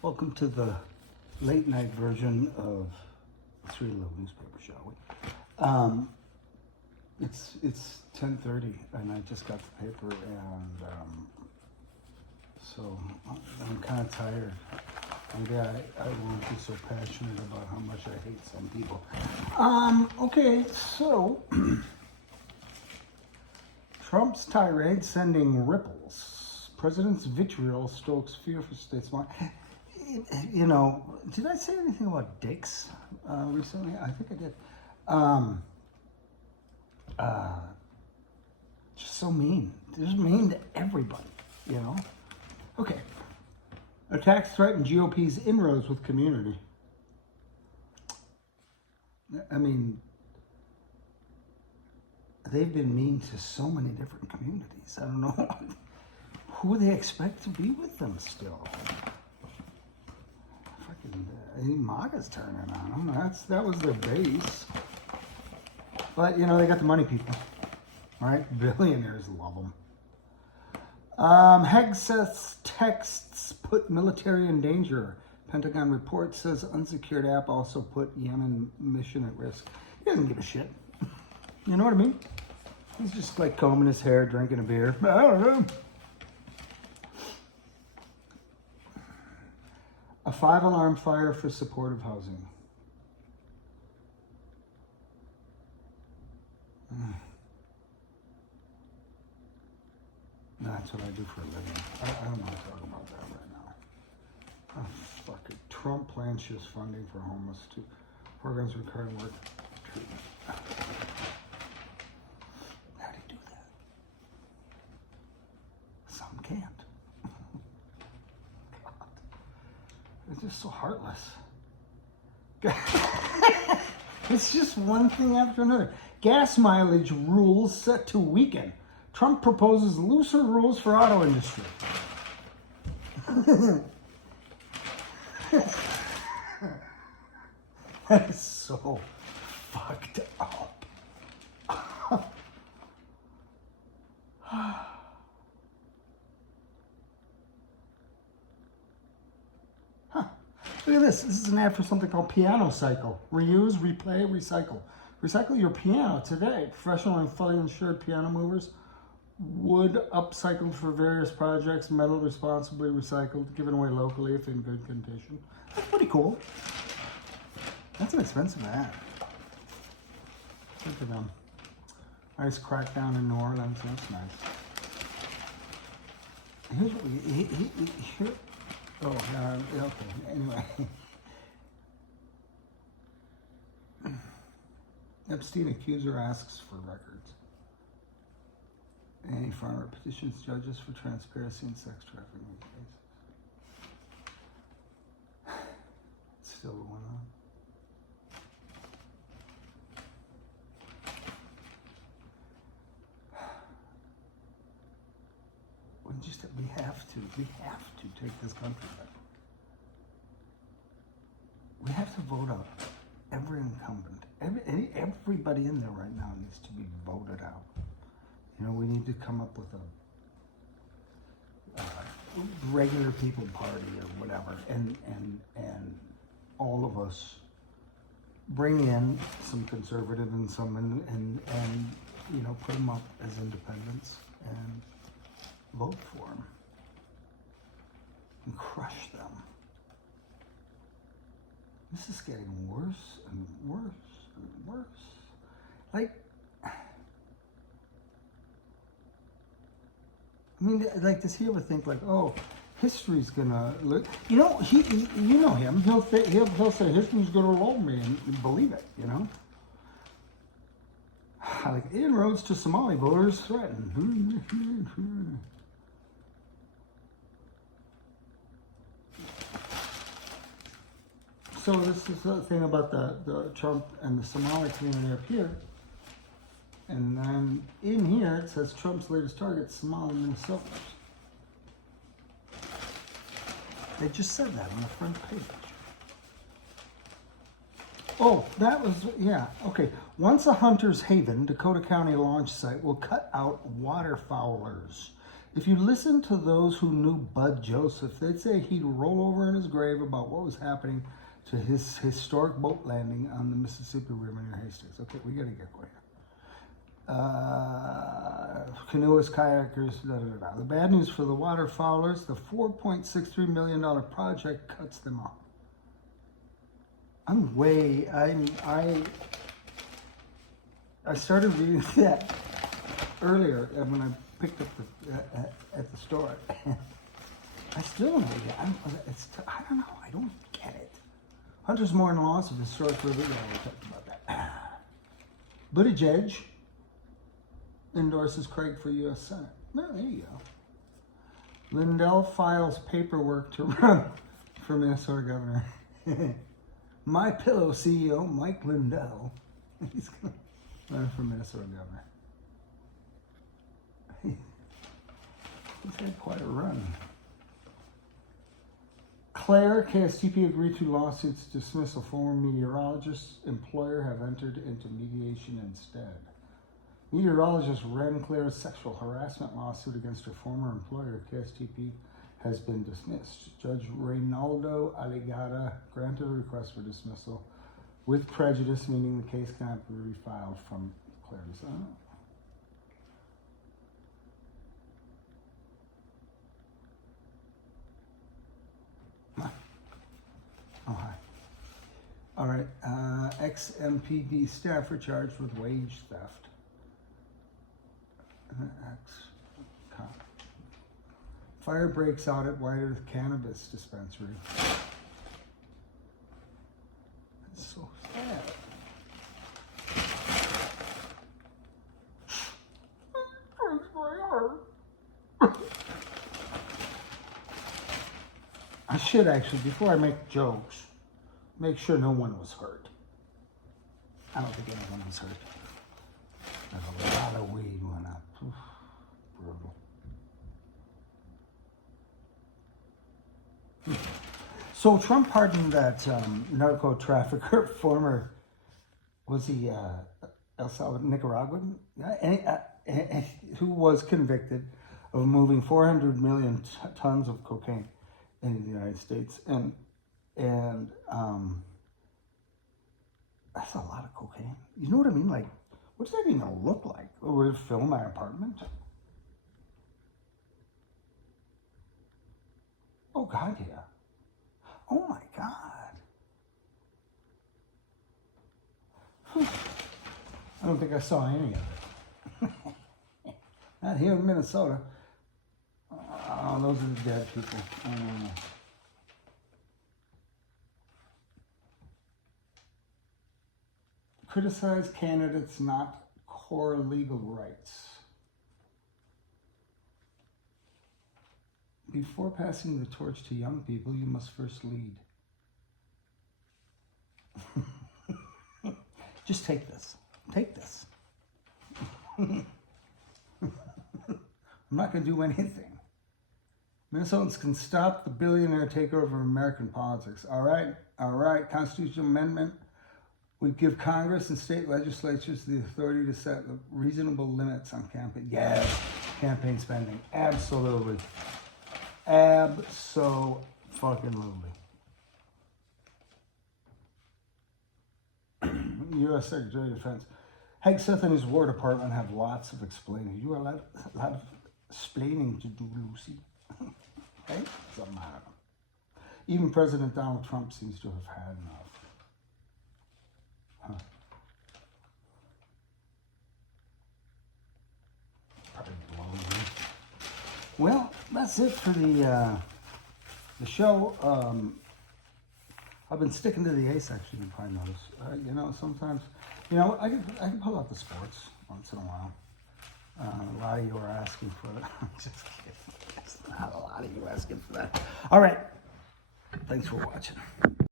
Welcome to the late night version of Let's Read a Little Newspaper, shall we? It's 10:30 and I just got the paper and so I'm kind of tired. Maybe I won't be so passionate about how much I hate some people. Okay, so Trump's tirade sending ripples. President's vitriol stokes fear for states. You know, did I say anything about dicks recently? I think I did. Just so mean. Just mean to everybody, you know? Okay. Attacks threaten GOP's inroads with community. I mean, they've been mean to so many different communities. I don't know who they expect to be with them still. Fucking MAGA's turning on them. That was their base. But, you know, they got the money people, right? Billionaires love them. Hegseth's texts put military in danger. Pentagon report says unsecured app also put Yemen mission at risk. He doesn't give a shit. You know what I mean? He's just like combing his hair, drinking a beer. I don't know. A 5-alarm fire for supportive housing. That's what I do for a living. I don't want to talk about that right now. Oh, fuck it. Trump plans shifts funding for homeless to programs requiring work treatment. How do you do that? Some can't. God. It's just so heartless. It's just one thing after another. Gas mileage rules set to weaken. Trump proposes looser rules for auto industry. That is so fucked up. Look at this. This is an ad for something called Piano Cycle. Reuse, replay, recycle. Recycle your piano today. Professional and fully insured piano movers. Wood upcycled for various projects. Metal responsibly recycled. Given away locally if in good condition. That's pretty cool. That's an expensive ad. Look at them. Nice crackdown in New Orleans. That's nice. Here's what we... okay. Anyway. Epstein accuser asks for records. Annie Farmer petitions judges for transparency in sex trafficking cases. It's still going on. We have to take this country back. We have to vote out every incumbent. Everybody in there right now needs to be voted out. You know, we need to come up with a regular people party or whatever, and all of us bring in some conservative and some and you know, put them up as independents and vote for them and crush them. This is getting worse and worse and worse. Like, I mean, like, does he ever think like, oh, history's gonna look? You know, you know him. He'll say history's gonna roll me and believe it. You know, like inroads to Somali voters threatened. So this is the thing about the Trump and the Somali community up here. And then in here it says Trump's latest target, Somali Minnesotans. They just said that on the front page. Oh, that was, yeah, okay. Once a hunter's haven, Dakota County launch site will cut out waterfowlers. If you listen to those who knew Bud Joseph, they'd say he'd roll over in his grave about what was happening to his historic boat landing on the Mississippi River near Hastings. Okay, we gotta get going. Canoeists, kayakers, da da da. The bad news for the waterfowlers: the $4.63 million project cuts them off. I started reading that earlier when I picked up at the store. I still don't get it. I don't know. I don't get it. Hunter's more than loss of historic river. Yeah, we talked about that. Buttigieg endorses Craig for U.S. Senate. Well, there you go. Lindell files paperwork to run for Minnesota governor. My Pillow CEO Mike Lindell. He's going to run for Minnesota governor. He's had quite a run. Claire, KSTP agreed to lawsuits to dismiss a former meteorologist's employer have entered into mediation instead. Meteorologist Ren Claire's sexual harassment lawsuit against her former employer, KSTP, has been dismissed. Judge Reynaldo Aligada granted a request for dismissal with prejudice, meaning the case cannot be refiled from Claire's. Oh, hi. All right. Ex-MPD staff are charged with wage theft. Ex-cop. Fire breaks out at White Earth Cannabis Dispensary. That's so sad. It breaks my heart. I should actually, before I make jokes, make sure no one was hurt. I don't think anyone was hurt. There's a lot of weed went up. Oof, brutal. So Trump pardoned that narco trafficker, former, was he El Salvador, Nicaraguan, who was convicted of moving 400 million tons of cocaine into the United States, and that's a lot of cocaine. You know what I mean? Like, what does that even look like? Or would it film my apartment? Oh God, yeah. Oh my God. I don't think I saw any of it. Not here in Minnesota. Oh, those are the dead people. Criticize candidates, not core legal rights. Before passing the torch to young people, you must first lead. Just take this. Take this. I'm not going to do anything. Minnesotans can stop the billionaire takeover of American politics. All right. Constitutional amendment would give Congress and state legislatures the authority to set reasonable limits on campaign spending. Absolutely. Abso-fucking-lutely. U.S. Secretary of Defense. Hegseth and his War Department have lots of explaining. You have a lot of explaining to do, Lucy. Okay? Something I don't know. Even President Donald Trump seems to have had enough. Huh. Probably blown me. Well, that's it for the show. I've been sticking to the A section, you probably notice. Sometimes, I can pull out the sports once in a while. A lot of you are asking for it. I'm just kidding. It's not a lot of you asking for that. All right. Thanks for watching.